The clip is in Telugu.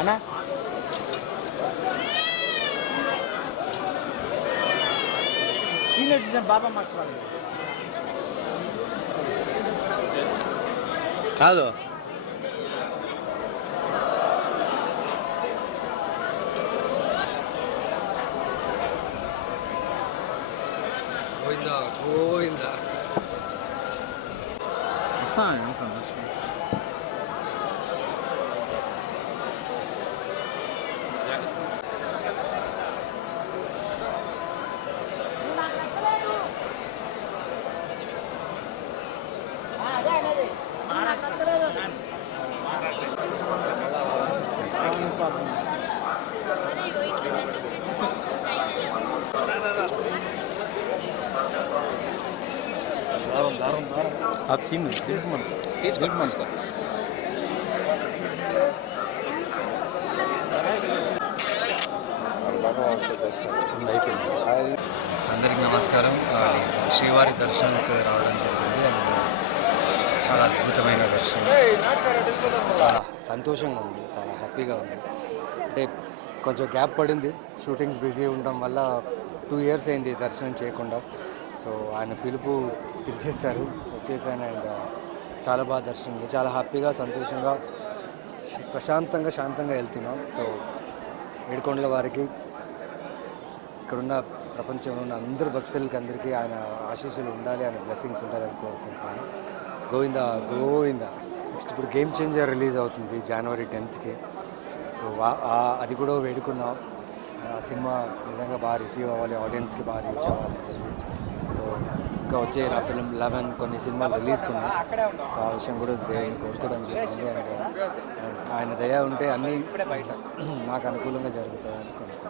అన్నా సీనియర్ సిటిజన్ బాబా మాస్టర్ కాదు గోవిందా గోవిందా आप तीन तीस मिनट में इसका అందరికి నమస్కారం. శ్రీవారి దర్శనానికి రావడం జరిగింది అండ్ చాలా అద్భుతమైన దర్శనం. చాలా సంతోషంగా ఉంది, చాలా హ్యాపీగా ఉంది. అంటే కొంచెం గ్యాప్ పడింది, షూటింగ్స్ బిజీ ఉండడం వల్ల 2 years అయింది దర్శనం చేయకుండా. సో ఆయన పిలిచేశారు, వచ్చేసాను అండ్ చాలా బాగా దర్శనం, చాలా హ్యాపీగా సంతోషంగా ప్రశాంతంగా శాంతంగా వెళ్తున్నాం. సో ఏడుకొండల వారికి ఇక్కడున్న ప్రపంచంలో ఉన్న అందరు భక్తులకి అందరికీ ఆయన ఆశీస్సులు ఉండాలి, ఆయన బ్లెస్సింగ్స్ ఉండాలని కోరుకుంటున్నాను. గోవిందా గోవిందా. నెక్స్ట్ ఇప్పుడు గేమ్ చేంజర్ రిలీజ్ అవుతుంది January 10th. సో అది కూడా వేడుకున్నాం. ఆ సినిమా నిజంగా బాగా రిసీవ్ అవ్వాలి, ఆడియన్స్కి బాగా రీచ్ అవ్వాలని చెప్పి. సో ఇంకా వచ్చే నా ఫిల్మ్ 11 కొన్ని సినిమాలు రిలీజ్ కొన్నాం. సో ఆ విషయం కూడా దేవుడిని కోరుకోవడం జరిగింది. అండ్ ఆయన దయ ఉంటే అన్నీ నాకు అనుకూలంగా జరుగుతాయి అనుకున్నాను.